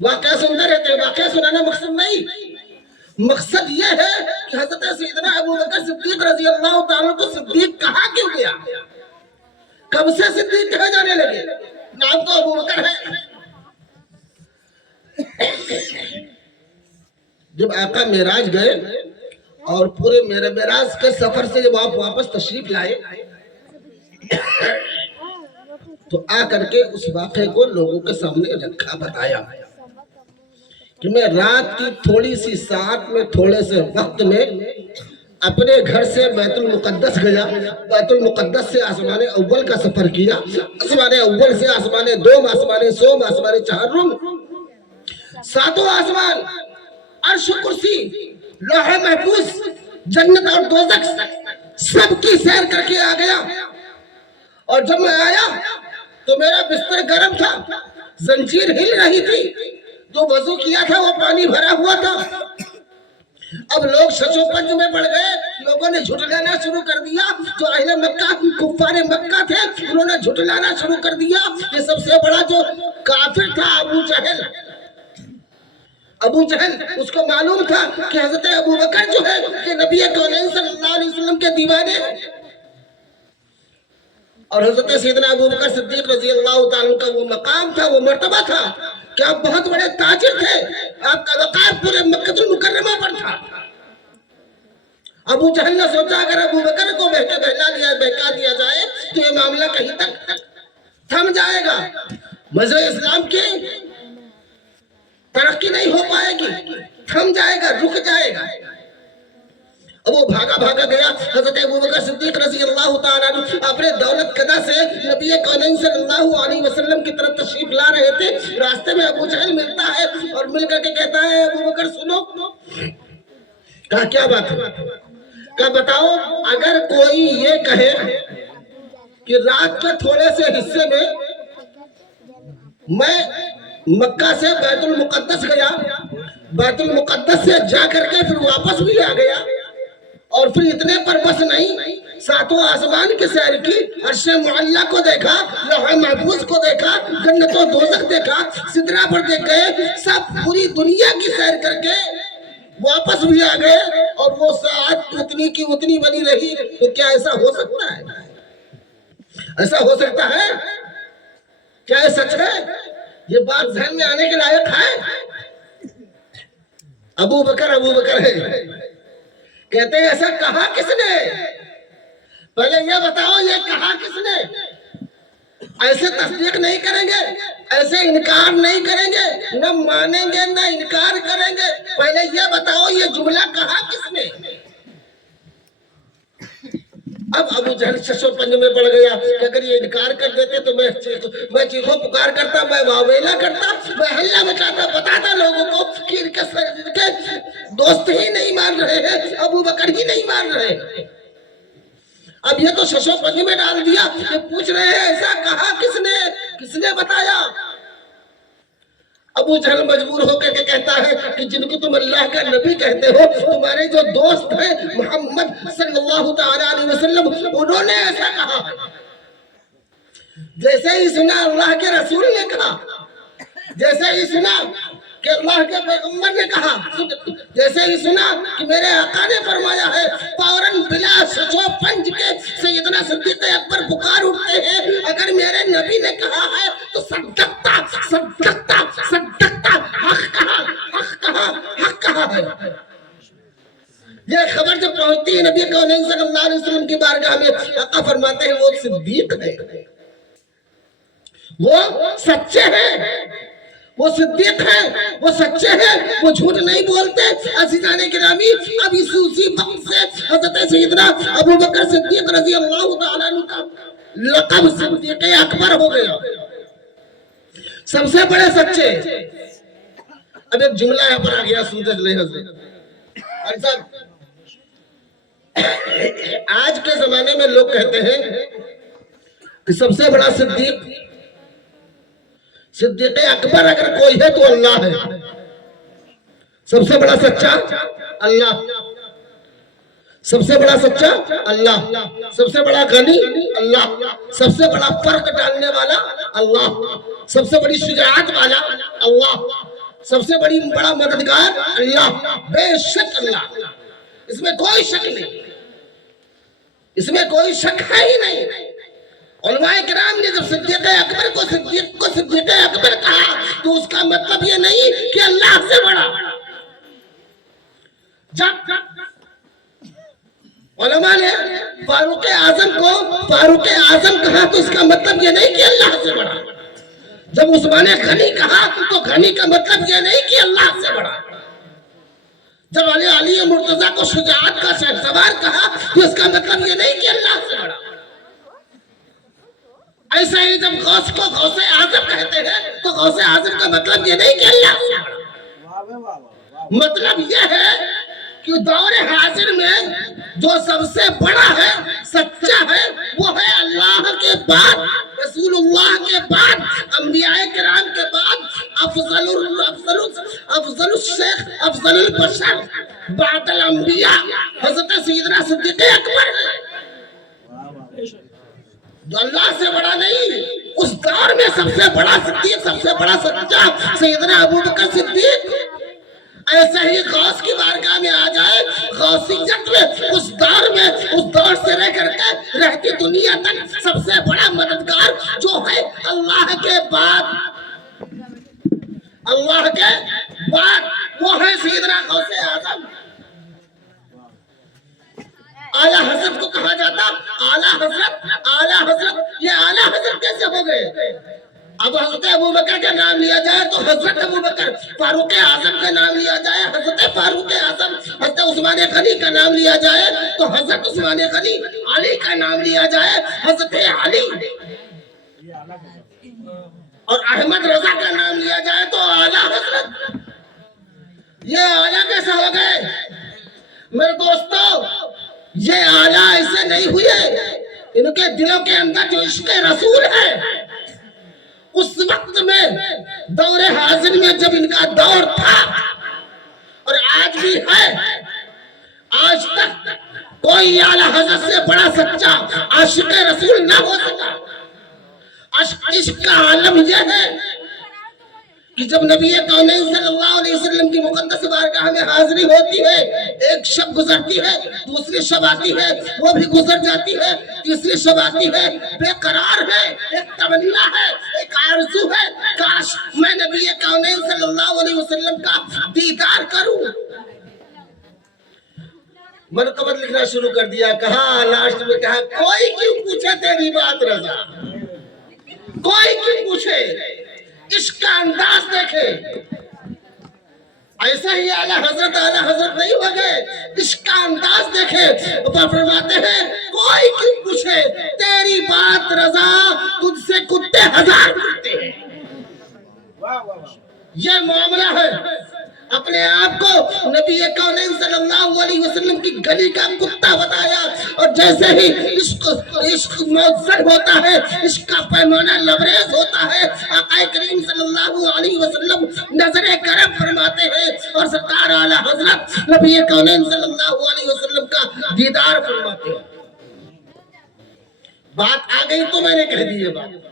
واقعہ سنتے رہتے ہیں، واقعہ سنانا مقصد نہیں، مقصد یہ ہے کہ حضرت سیدنا ابوبکر صدیق رضی اللہ تعالیٰ کو صدیق کہا کیوں گیا؟ کب سے صدیق کہے جانے لگے؟ نام تو ابوبکر ہے۔ جب آقا معراج گئے اور پورے معراج کے سفر سے جب آپ واپس تشریف لائے تو آ کر کے اس واقعے کو لوگوں کے سامنے رکھا، بتایا کہ میں رات کی تھوڑی سی ساعت میں تھوڑے سے وقت میں اپنے گھر سے بیت المقدس گیا، بیت المقدس سے آسمان اول کا سفر کیا، آسمان اول سے آسمان دوم، آسمان سوم، آسمان چہارم، ساتوں آسمان، عرش کرسی، لوح محفوظ، جنت اور دوزخ سب کی سیر کر کے آ گیا۔ اور جب میں آیا تو میرا بستر گرم تھا، زنجیر ہل رہی تھی، جو وضو کیا تھا وہ پانی بھرا ہوا تھا۔ اب لوگ شش و پنج میں پڑ گئے، لوگوں نے جھٹلانا شروع کر دیا، جو اہل مکہ کفار مکہ تھے انہوں نے جھٹلانا شروع کر دیا۔ یہ سب سے بڑا جو کافر تھا ابو جہل، اس کو معلوم تھا کہ حضرت ابوبکر جو ہے کہ نبی کونین صلی اللہ علیہ وسلم کے دیوانے ہیں، اور حضرت سیدنا ابوبکر صدیق رضی اللہ تعالیٰ کا وہ مقام تھا، وہ مرتبہ تھا کہ آپ بہت بڑے تاجر تھے، آپ کا وقار پورے مکہ المکرمہ پر تھا۔ ابو جہل نے سوچا اگر ابوبکر کو بہکا دیا جائے تو یہ معاملہ کہیں تک تھم جائے گا، مذہب اسلام کی ترقی نہیں ہو پائے گی، تھم جائے گا، رک جائے گا۔ اب وہ بھاگا گیا، حضرت ابوبکر صدیق رضی اللہ تعالیٰ اپنے دولت قدا سے نبی کونین صلی اللہ علیہ وسلم کی طرف تشریف لا رہے تھے۔ راستے میں ابو جہل ملتا ہے اور مل کر کے کہتا ہے ابوبکر سنو۔ کہا کیا بات ہے؟ کہا بتاؤ اگر کوئی یہ کہے کہ رات کے تھوڑے سے حصے میں مکہ سے بیت المقدس گیا، بیت المقدس سے جا کر کے پھر واپس بھی آ گیا، اور پھر اتنے پر بس نہیں، ساتوں آسمان کی سیر کی، عرش معلیٰ کو دیکھا، لوح محفوظ کو دیکھا، جنت و دوزخ دیکھا، سدرہ پر دیکھ گئے، سب پوری دنیا کی سیر کر کے واپس بھی آ گئے، اور وہ ساعت اتنی کی اتنی بنی رہی، تو کیا ایسا ہو سکتا ہے؟ ایسا ہو سکتا ہے؟ کیا یہ سچ ہے؟ یہ بات ذہن میں آنے کے لائق ہے؟ ابوبکر ہے، کہتے ہیں ایسا کہا کس نے؟ پہلے یہ بتاؤ یہ کہا کس نے؟ ایسے تصدیق نہیں کریں گے، ایسے انکار نہیں کریں گے، نہ مانیں گے نہ انکار کریں گے۔ پہلے یہ بتاؤ یہ جملہ کہا کس نے؟ اب ابو جہل شش و پنج میں پڑ گیا کہ اگر یہ انکار کر دیتے تو میں چیخو پکار کرتا، میں واویلا کرتا، میں ہلہ مچاتا، بتاتا لوگوں کو کہ ان کے دوست ہی نہیں مان رہے ہیں، ابوبکر ہی نہیں مان رہے ہیں۔ اب یہ تو شش و پنج میں ڈال دیا، یہ پوچھ رہے ہیں ایسا کہا کس نے بتایا؟ ابو جہل مجبور ہو کے کہتا ہے کہ جن کو تم اللہ کا نبی کہتے ہو، تمہارے جو دوست ہیں محمد صلی اللہ تعالیٰ علیہ وسلم، انہوں نے ایسا کہا۔ جیسے ہی سنا اللہ کے رسول نے کہا، جیسے ہی سنا کہ اللہ کے پیغمبر نے کہا، جیسے ہی سنا کہ میرے آقا نے فرمایا ہے، فوراً بلا شش و پنج کے سیدنا صدیق اکبر پکار اٹھتے ہیں اگر میرے نبی نے کہا ہے تو صدقتا، حق کہا ہے۔ یہ خبر جب پہنچتی ہے نبی کونین صلی اللہ علیہ وسلم کی بارگاہ میں، آقا فرماتے ہیں وہ صدیق ہے، وہ سچے ہیں، وہ صدیق ہیں، وہ سچے ہیں، وہ جھوٹ نہیں بولتے۔ عزیزان گرامی، اب اسی وقت سے حضرت سیدنا ابوبکر صدیق رضی اللہ تعالیٰ عنہ کا لقب صدیق اکبر ہو گیا، سب سے بڑے سچے۔ اب ایک جملہ یہاں پر آ گیا، سمجھ لیں حضرت، آج کے زمانے میں لوگ کہتے ہیں کہ سب سے بڑا صدیق اکبر اگر کوئی ہے تو اللہ ہے، سب سے بڑا سچا اللہ، سب سے بڑا سچا اللہ، سب سے بڑا غنی اللہ، سب سے بڑا فرق ڈالنے والا اللہ، سب سے بڑی شجاعت والا اللہ، سب سے بڑا مددگار اللہ، بے شک اللہ، اس میں کوئی شک نہیں، اس میں کوئی شک ہے ہی نہیں۔ علماء کرام نے جب صدیق اکبر کو صدیق اکبر کہا تو اس کا مطلب یہ نہیں کہ اللہ سے بڑا۔ جب علماء نے فاروق اعظم کو فاروق اعظم کہا تو اس کا مطلب یہ نہیں کہ اللہ سے بڑا۔ جب عثمان غنی کہا تو غنی کا مطلب یہ نہیں کہ اللہ سے بڑا۔ جب علی مرتضیٰ کو شجاعت کا شہسوار کہا تو اس کا مطلب یہ نہیں کہ اللہ سے بڑا۔ ایسے ہی جب غوث کو غوث اعظم کہتے ہیں تو غوث اعظم کا مطلب یہ نہیں کہ اللہ سے بڑا۔ مطلب یہ ہے کہ دور حاضر میں جو سب سے بڑا ہے، سچا ہے، وہ ہے اللہ کے بعد، رسول اللہ کے بعد، انبیاء کرام کے بعد افضل الشیخ افضل البشر بعد الانبیاء حضرت سیدنا صدیق اکبر ہے، جو اللہ سے بڑا نہیں۔ اس دور میں سب سے بڑا صدیق، سب سے بڑا سچا سیدنا ابوبکر صدیق۔ ایسے ہی غوث کی بارگاہ میں آ جائے، غوثیت میں اس دور سے رہ کر کے رہتی دنیا تک سب سے بڑا مددگار جو ہے اللہ کے بعد، اللہ کے بعد، وہ ہے سیدنا غوث اعظم۔ اعلیٰ حضرت کو کہا جاتا اعلیٰ حضرت، اعلیٰ حضرت، یہ اعلیٰ حضرت کیسے ہو گئے؟ اب حضرت ابوبکر کا نام لیا جائے تو حضرت ابوبکر، فاروق اعظم کا نام لیا جائے حضرت فاروق اعظم، حضرت عثمان غنی کا نام لیا جائے تو حضرت عثمان غنی، علی کا نام لیا جائے حضرت علی، اور احمد رضا کا نام لیا جائے تو اعلیٰ حضرت۔ یہ اعلیٰ کیسے ہو گئے؟ میرے دوستو، یہ اعلیٰ ایسے نہیں ہوئے، ان کے دلوں کے اندر جو عشق رسول ہے، اس وقت میں دور حاضر میں جب ان کا دور تھا اور آج بھی ہے، آج تک کوئی اعلیٰ حضرت سے بڑا سچا عاشق رسول نہ ہو سکا۔ عشق کا عالم یہ ہے کہ جب نبی کونین صلی اللہ علیہ وسلم کی مقدس بارگاہ میں حاضری ہوتی ہے، ایک شب گزرتی ہے، دوسری شب آتی ہے، وہ بھی گزر جاتی ہے، تیسری شب آتی ہے، بے قرار ہے، ایک تمنا ہے، ایک آرزو ہے، کاش میں نبی کونین صلی اللہ علیہ وسلم کا دیدار کروں۔ منقبت لکھنا شروع کر دیا، کہا لاسٹ میں کہا کوئی کیوں پوچھے تیری بات رضا، کوئی کیوں پوچھے، عشق کا انداز دیکھے۔ ایسا ہی اعلیٰ حضرت نہیں ہو گئے، عشق کا انداز دیکھے۔ اوپر فرماتے ہیں کوئی کیوں پوچھے تیری بات رضا، تجھ سے کتے ہزار ڈرتے ہیں۔ یہ معاملہ ہے، اپنے آپ کو نبی کونین صلی اللہ علیہ وسلم کی گلی کا کتا بتایا، اور جیسے ہی عشق موزن ہوتا ہے، عشق کا پیمانہ لبریز ہوتا ہے، آقا کریم صلی اللہ علیہ وسلم نظر کرم فرماتے ہیں اور سرکار اعلیٰ حضرت نبی کونین صلی اللہ علیہ وسلم کا دیدار فرماتے ہیں۔ بات آ گئی تو میں نے کہہ دی یہ بات۔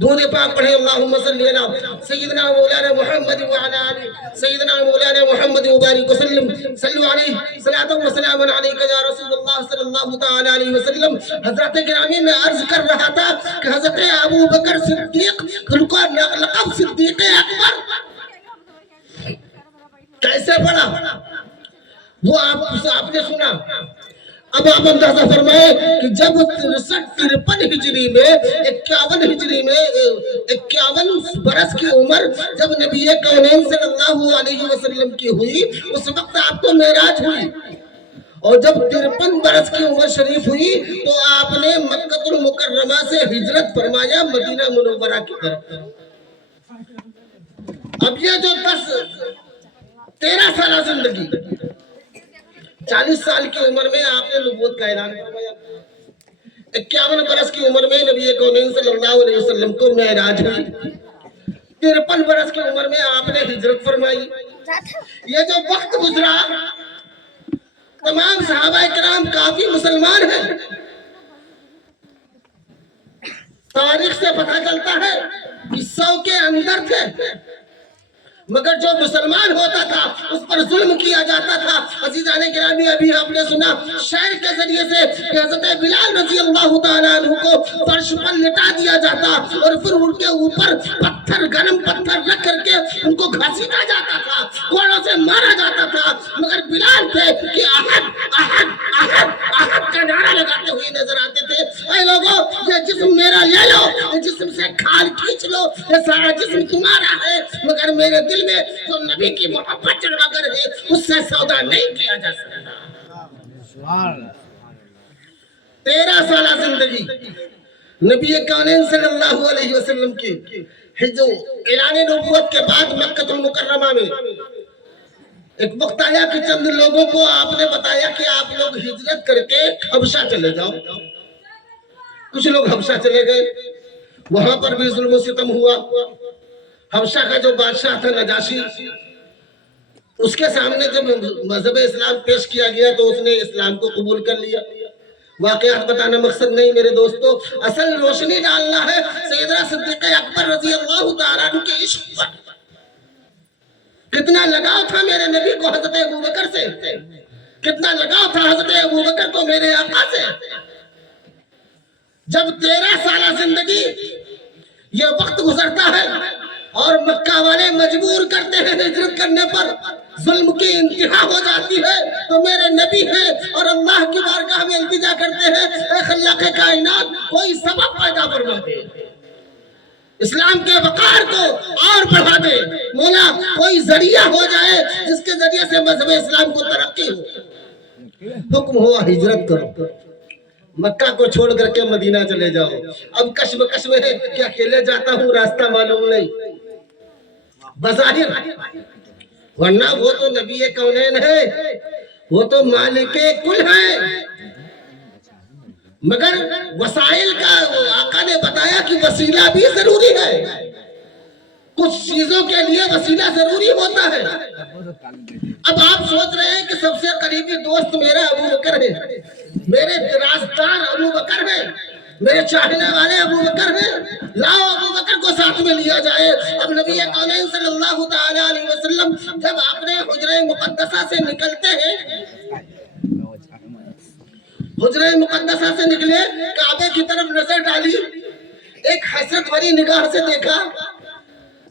درود پاک پڑھیں، اللہم صلی علی سیدنا مولانا محمد وعلی آلہ سیدنا مولانا محمد مبارک وسلم، صلو علیہ صلاۃ و سلام علیک یا رسول اللہ صلی اللہ تعالی علیہ وسلم۔ حضرت گرامی میں عرض کر رہا تھا کہ حضرت ابوبکر صدیق کا لقب صدیق اکبر کیسے پڑا وہ آپ نے سنا۔ اب آپ اندازہ فرمائیں کہ جب 53 ہجری میں 51 برس کی عمر جب نبی کونین صلی اللہ علیہ وسلم کی ہوئی، اس وقت آپ کو معراج ہوئی، اور جب 53 برس کی عمر شریف ہوئی تو آپ نے مکہ المکرمہ سے ہجرت فرمایا مدینہ منورہ کی طرف۔ اب یہ جو 13 سالہ زندگی، 40 سال کی عمر میں آپ نے نبوت کا اعلان فرمایا، 51 برس کی عمر میں نبی کونین صلی اللہ علیہ وسلم کو معراج ہوئی، 53 برس کی عمر میں آپ نے ہجرت فرمائی۔ یہ جو وقت گزرا، تمام صحابہ کرام کافی مسلمان ہیں، تاریخ سے پتہ چلتا ہے کہ 100 کے اندر تھے، مگر جو مسلمان ہوتا تھا اس پر ظلم کیا جاتا تھا۔ عزیزان گرامی ابھی آپ نے سنا شعر کے ذریعے سے کہ حضرت بلال رضی اللہ تعالیٰ عنہ کو فرش پر لٹا دیا جاتا اور پھر ان کے اوپر پتھر گرم پتھر رکھ کر کے ان کو گھسیٹا جاتا تھا، کوڑوں سے مارا جاتا تھا، مگر بلال تھے کہ احد احد احد احد کا نعرہ لگاتے ہوئے نظر آتے تھے۔ اے لوگوں یہ جسم میرا لے لو، یہ جسم سے کھال کھینچ لو، یہ سارا جسم تمہارا ہے، مگر میرے دل میں جو نبی کی محبت جلوہ گر ہے اس سے سودا نہیں کیا جا سکتا۔ 13 سالہ زندگی نبی کونین صلی اللہ علیہ وسلم کی اعلان نبوت کے بعد مکہ المکرمہ میں ایک وقت آیا کہ چند لوگوں کو آپ نے بتایا کہ آپ لوگ ہجرت کر کے حبشہ چلے جاؤ۔ کچھ لوگ حبشہ چلے گئے، وہاں پر بھی ظلم و ستم ہوا۔ حبشہ کا جو بادشاہ تھا نجاشی، اس کے سامنے جب مذہب اسلام پیش کیا گیا تو اس نے اسلام کو قبول کر لیا۔ واقعات بتانا مقصد نہیں میرے دوستو، اصل روشنی ڈالنا ہے سیدنا صدیق اکبر رضی اللہ تعالیٰ عنہ کے عشق پر۔ کتنا لگاؤ تھا میرے نبی کو حضرت ابوبکر سے، کتنا لگاؤ تھا حضرت ابوبکر کو میرے آقا سے۔ جب 13 سالہ زندگی یہ وقت گزرتا ہے اور مکہ والے مجبور کرتے ہیں ہجرت کرنے پر، ظلم کی انتہا ہو جاتی ہے، تو میرے نبی ہیں اور اللہ کی بارگاہ میں التجا کرتے ہیں اے خلاق کائنات کوئی سبب پیدا فرما دے، اسلام کے وقار کو اور بڑھا دے، مولا کوئی ذریعہ ہو جائے جس کے ذریعے سے مذہب اسلام کو ترقی ہو۔ حکم ہوا ہجرت کرو، مکہ کو چھوڑ کر کے مدینہ چلے جاؤ۔ اب کشمکش میں ہے کہ اکیلے جاتا ہوں راستہ معلوم نہیں، بظاہر، ورنہ وہ تو نبی کونین ہے، وہ تو مالک کل ہے، مگر وسائل کا آقا نے بتایا کہ وسیلہ بھی ضروری ہے، کچھ چیزوں کے لیے وسیلہ ضروری ہوتا ہے۔ اب آپ سوچ رہے ہیں کہ سب سے قریبی دوست میرا ابوبکر ہے، میرے رازدار ابوبکر ہے، میرے چاہنے والے ابوبکر ہیں، لاؤ ابوبکر کو ساتھ میں لیا جائے۔ اب نبی کونین صلی اللہ تعالیٰ علیہ وسلم جب اپنے حجرہ مقدسہ سے نکلتے ہیں، حجرہ مقدسہ سے نکلے، کعبے کی طرف نظر ڈالی، ایک حسرت بھری نگاہ سے دیکھا،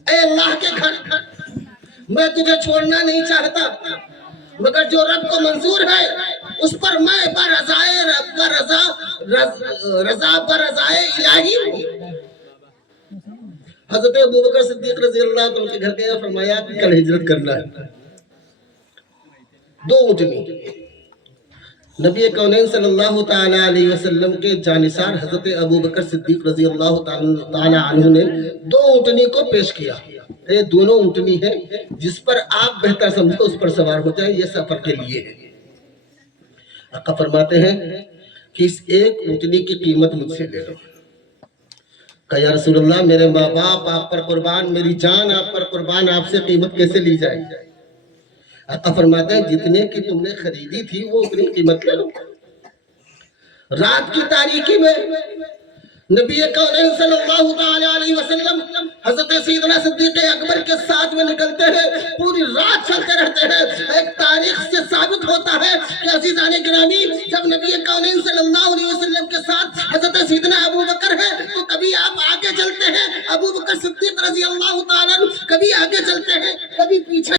اے اللہ کے گھر، میں تجھے چھوڑنا نہیں چاہتا، مگر جو رب کو منظور ہے اس پر میں برضائے الہی ہوں۔ حضرت ابوبکر صدیق رضی اللہ عنہ کے گھر گیا، فرمایا کہ کل ہجرت کرنا ہے۔ 2 اونٹنی نبی کونین صلی اللہ تعالیٰ علیہ وسلم کے جانثار حضرت ابوبکر صدیق رضی اللہ تعالیٰ عنہ نے 2 اونٹنی کو پیش کیا، یہ دونوں اونٹنی ہے، جس پر آپ بہتر سمجھو اس پر سوار ہو جائیں، یہ سفر کے لیے ہے۔ آقا فرماتے ہیں کہ اس ایک اونٹنی کی قیمت مجھ سے لے لو۔ کہا یا رسول اللہ میرے ماں باپ آپ پر قربان، میری جان آپ پر قربان، آپ سے قیمت کیسے لی جائے؟ آقا فرماتے ہیں جتنے کی تم نے خریدی تھی وہ اتنی قیمت لے لو۔ رات کی تاریکی میں نبی کونین صلی اللہ تعالیٰ علیہ وسلم حضرت سیدنا صدیق اکبر کے ساتھ میں نکلتے ہیں، پوری رات چلتے رہتے ہیں۔ ایک تاریخ سے ثابت ہوتا ہے کہ عزیزان گرامی جب نبی کونین صلی اللہ علیہ وسلم کے ساتھ حضرت سیدنا ابوبکر ہے تو کبھی آپ آگے چلتے ہیں، ابوبکر صدیق رضی اللہ تعالیٰ کبھی آگے چلتے ہیں، کبھی پیچھے